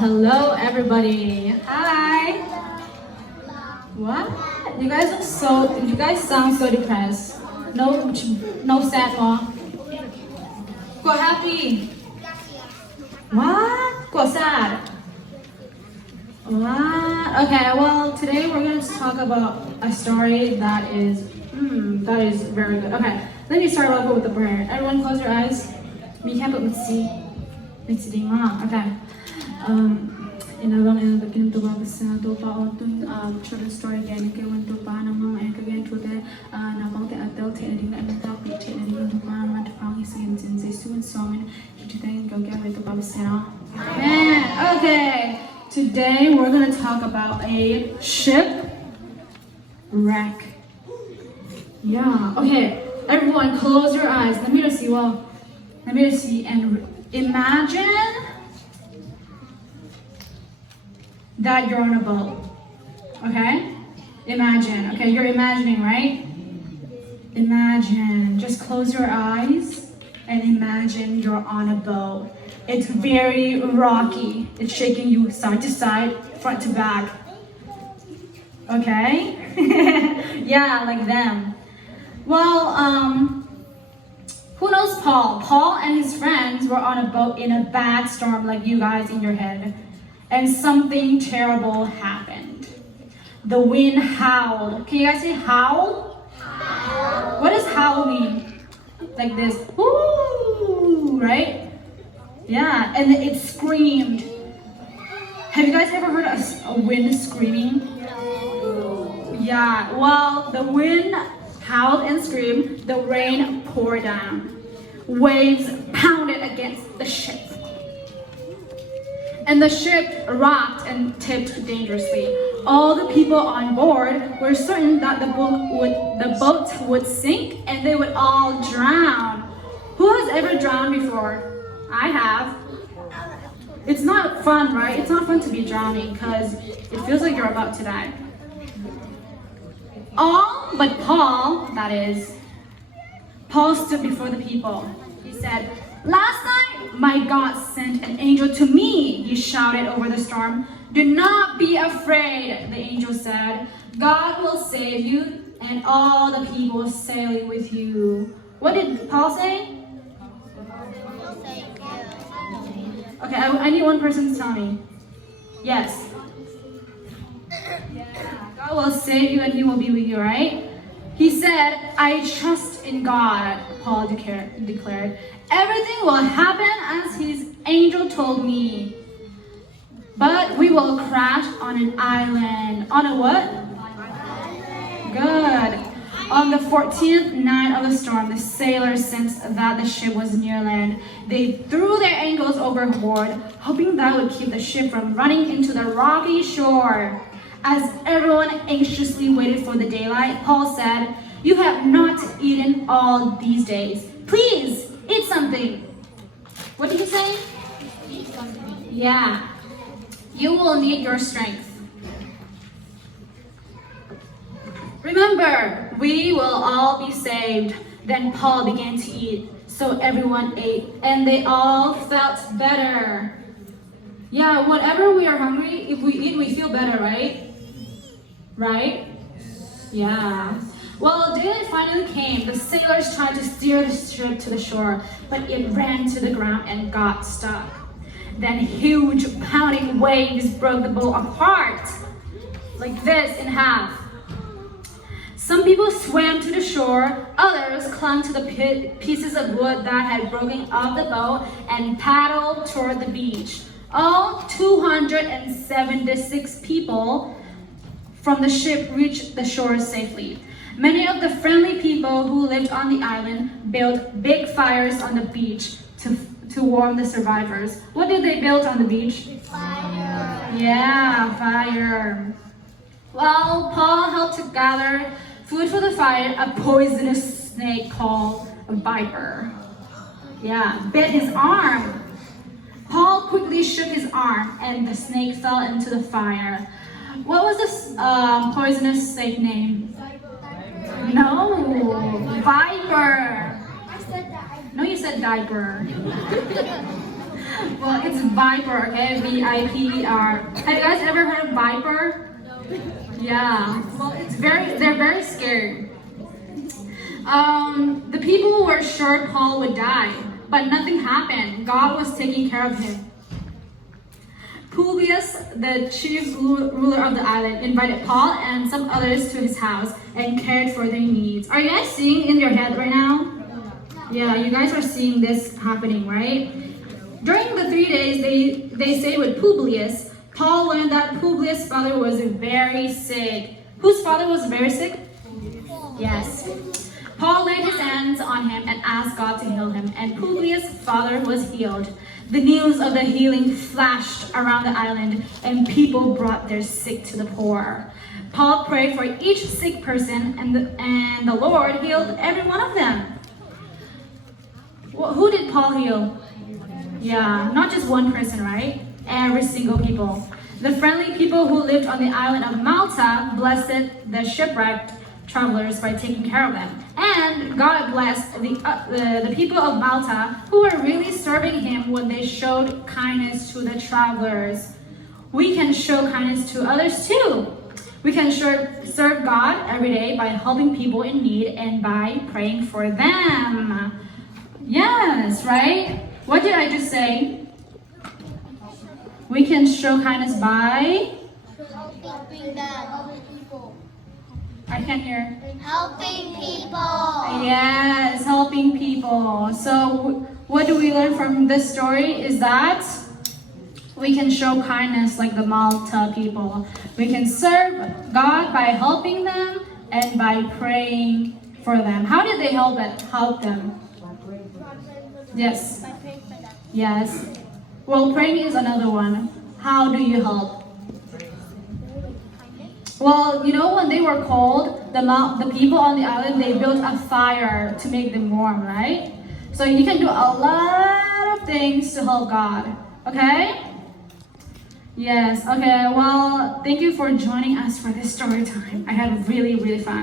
Hello everybody. Hi. What? You guys sound so depressed. No sad mom. Go happy. What? Go sad. What? Okay, well today we're going to talk about a story that is very good. Okay, let me start off with the prayer. Everyone close your eyes. มีแค่เปิดมันสีดีมาก Okay. Inabang el bakin to ba basa to pa otun children story again ke wan to pa na mang ek again to the na bang te atel te ding na ta pi te ding to pa ma to pa hi sin sin ze sun song to then go get with to ba basa. Amen. Okay. Today we're going to talk about a shipwreck. Yeah. Okay. Everyone close your eyes. Let me just see and imagine that you're on a boat. Okay? Imagine. Okay, you're imagining, right? Imagine. Just close your eyes and imagine you're on a boat. It's very rocky. It's shaking you side to side, front to back. Okay? Yeah, like them. Well, who knows Paul? Paul and his friends were on a boat in a bad storm like you guys in your head. And something terrible happened. The wind howled. Can you guys say howl? Howl. What does howl mean? Like this. Woo! Right? Yeah, and it screamed. Have you guys ever heard a wind screaming? Yeah, well, the wind howled and screamed. The rain poured down. Waves pounded against the ship. And the ship rocked and tipped dangerously. All the people on board were certain that the boat would sink and they would all drown. Who has ever drowned before? I have. It's not fun, right? It's not fun to be drowning because it feels like you're about to die. All but Paul, that is. Paul stood before the people. He said, "Last night, my God sent an angel to me," he shouted over the storm. "Do not be afraid," the angel said. "God will save you and all the people sailing with you." What did Paul say? Okay, I need one person to tell me. Yes. God will save you and he will be with you, right? He said, "I trust in God," Paul declared. "Everything will happen as his angel told me. But we will crash on an island." On a what? Good. On the 14th night of the storm, the sailors sensed that the ship was near land. They threw their anchors overboard, hoping that would keep the ship from running into the rocky shore. As everyone anxiously waited for the daylight, Paul said, "You have not eaten all these days. Please, eat something." What did he say? Eat something. Yeah. You will need your strength. Remember, we will all be saved. Then Paul began to eat. So everyone ate, and they all felt better. Yeah, whenever we are hungry, if we eat, we feel better, right? Right? Yeah. Well, daylight finally came. The sailors tried to steer the ship to the shore, but it ran to the ground and got stuck. Then huge pounding waves broke the boat apart, like this, in half. Some people swam to the shore, others clung to the pieces of wood that had broken off the boat and paddled toward the beach. All 276 people from the ship reached the shore safely. Many of the friendly people who lived on the island built big fires on the beach to warm the survivors. What did they build on the beach? Fire. Yeah, fire. Well, Paul helped to gather food for the fire. A poisonous snake called a viper, bit his arm. Paul quickly shook his arm and the snake fell into the fire. What was this poisonous snake name? No, viper. No, you said diaper. Well, it's Viper, okay? Viper. Have you guys ever heard of Viper? Yeah. Well, they're very scared. The people were sure Paul would die, but nothing happened. God was taking care of him. Publius, the chief ruler of the island, invited Paul and some others to his house and cared for their needs. Are you guys seeing in your head right now? Yeah, you guys are seeing this happening, right? During the 3 days they stayed with Publius, Paul learned that Publius' father was very sick. Whose father was very sick? Yes. Paul laid his hands on him and asked God to heal him, and Publius' father was healed. The news of the healing flashed around the island, and people brought their sick to the poor. Paul prayed for each sick person, and the Lord healed every one of them. Well, who did Paul heal? Yeah, not just one person, right? Every single people. The friendly people who lived on the island of Malta blessed the shipwrecked travelers by taking care of them. And God blessed the people of Malta who were really serving him when they showed kindness to the travelers. We can show kindness to others too. We can serve God every day by helping people in need and by praying for them. Yes, right? What did I just say? We can show kindness by Helping people. I can't hear. Helping people. Yes, helping people. So what do we learn from this story is that we can show kindness like the Malta people. We can serve God by helping them and by praying for them. How did they help them? Yes. By praying for them. Yes. Well, praying is another one. How do you help? Well, you know, when they were cold, the people on the island, they built a fire to make them warm, right? So you can do a lot of things to help God, okay? Yes, okay, well, thank you for joining us for this story time. I had really, really fun.